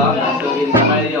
咱们俩是给你拍的要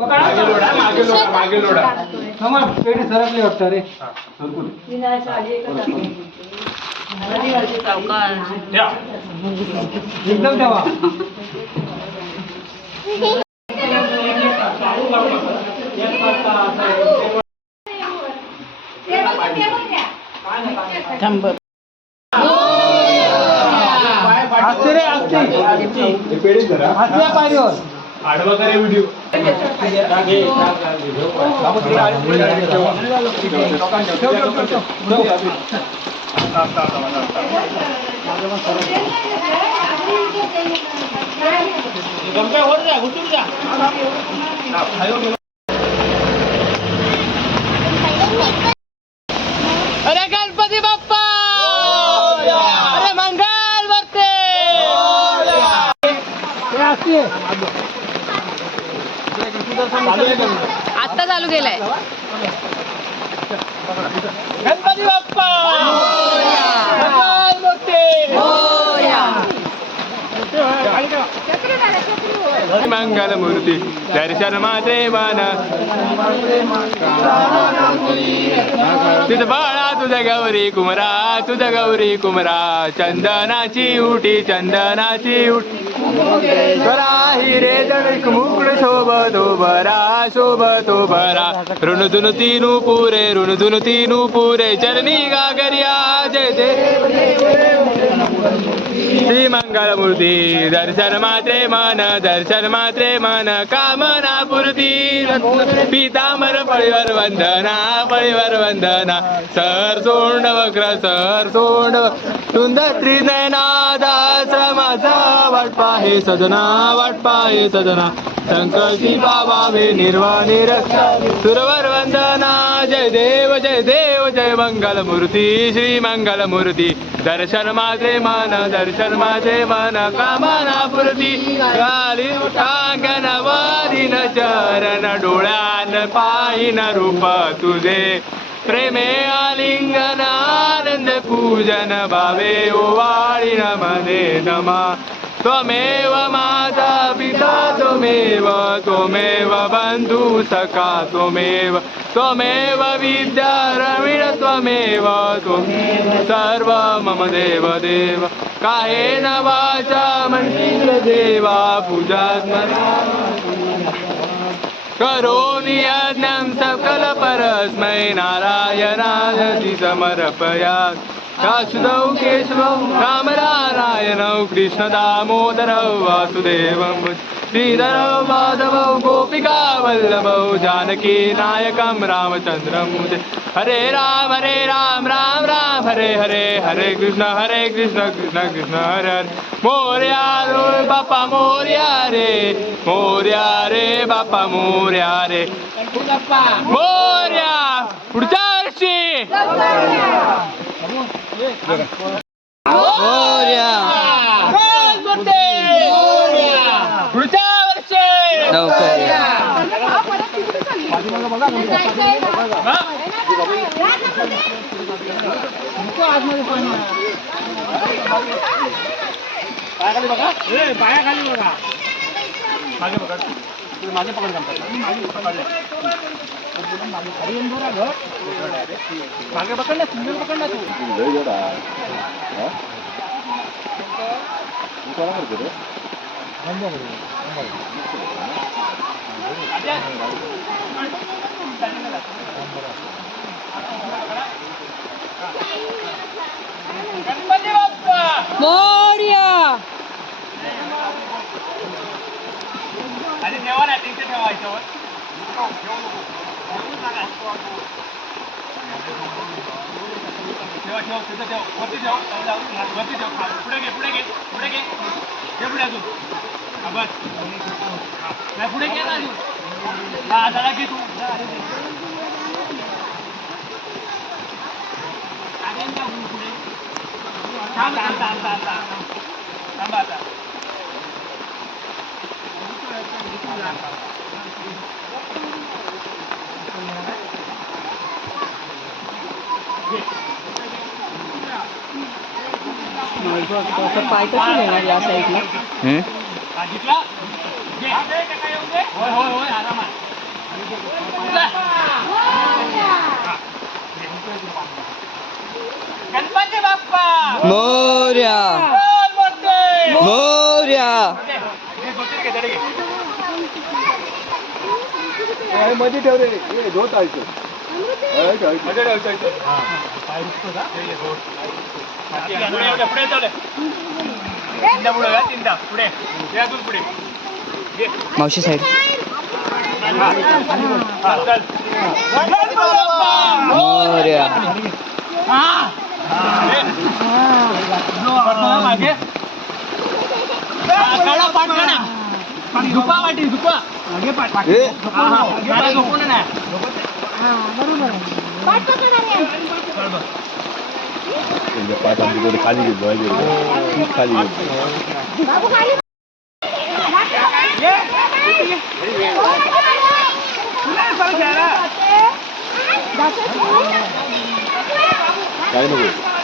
मागे लोडा मागे लोडा सरकले वाटतं रे ठेवा. एकदम तेव्हा असते रे असते असल्या पायरीवर. આડવા કરે વીડિયો. અરે ગણપતિ બાપ્પા! મંગલ વર્તે! आत्ता चालू केलाय. गणपती बाप्पा! मंगल मूर्ती मोरया. बाळा तुझ्या गौरी कुमरा तुझ्या गौरी कुमरा चंदनाची उटी चंदनाची उटी करा हिरे जणिक मुकुड शोभतो बरा तीनू पुरे ऋणधुन तीनू पुरे चरणी गागरिया जय देव श्री दर्शन मात्रे मन दर्शन मात्रे मन कामना पूर्ती. पितांबर परिवार वंदना परिवार वंदना. सर सोंड वक्र सर सोंड तुंद त्रिनयनादास माझा वाट पाहे सजना वाट पाहे सजना. संकल्पी बाबावे निर्वाणी रक्षा। सुरवर वंदना जय देव जय देव जय मंगल मूर्ती श्री मंगल मूर्ती दर्शन माझे मन दर्शन माझे मन कामना पूर्ती। गाली टांगण वादिन चरण डोळ्यान पाहिन रूप तुझे। प्रेमे आलिंगन आनंद पूजन भावे ओ ओवाळीन मने नमा। त्वमेव माता पिता त्वमेव त्वमेव बन्धु सखा त्वमेव त्वमेव विद्या रविण त्वमेव त्वमेव सर्व मम देव देव कायेन वाचा मनील देवा पूजात्मना करोमि यज्ञं सकल परस्मै नारायणायति शाश्वतौ केशवौ रामनारायणौ कृष्णदामोदरौ वासुदेवं श्रीधरौ माधवौ गोपिका वल्लभौ जानकी नायकं रामचन्द्रं हरे राम हरे राम राम राम हरे हरे हरे कृष्ण हरे कृष्ण कृष्ण कृष्ण हरे हरे। मोर्या रे बापा मोर्या रे मोर्या रे बापा मोर्या रे। मोर्या पुढच्या वर्षी। पायाखाली बघा ए पायाखाली बघा मागे बघा माझे पकड करतात मोर्या पुढच्या वर्षी गणपती बाप्पा आधी ठेवा ना तिथे ठेवा याच्यावर ठेवा ठेव तिथं ठेव वरती ठेव जाऊ, जाऊ. वरती ठेव हा, पुढे घे पुढे घे पुढे घे घे पुढे अजून हा, बस हा, नाही पुढे घे ना अजून हा जरा घे तू जरा घे. आर्यन जा अजून पुढे. थांब, थांब, थांब, थांब, थांब. थांबा आता. पाय कशी नेणार या साईडला मध्ये ठेव रे हे धोत आहे तो. आहे का? मध्ये ठेवायचं इथे. हे घे, गोड. हा, ठीक आहे. पुढे येऊ दे, पुढे येऊ दे. तीनदा पुढे घ्या, तीनदा. पुढे हे अजून पुढे घे. मावशी साईड हा, चल. गणपती बाप्पा मोर्या मागे काढा पाठ काढा झुपा वाटी झुपा हे, काढा झोपून नाही त्यांच्या पाठांची थोडी खाली घेत पाहिजे खाली घेत काय नको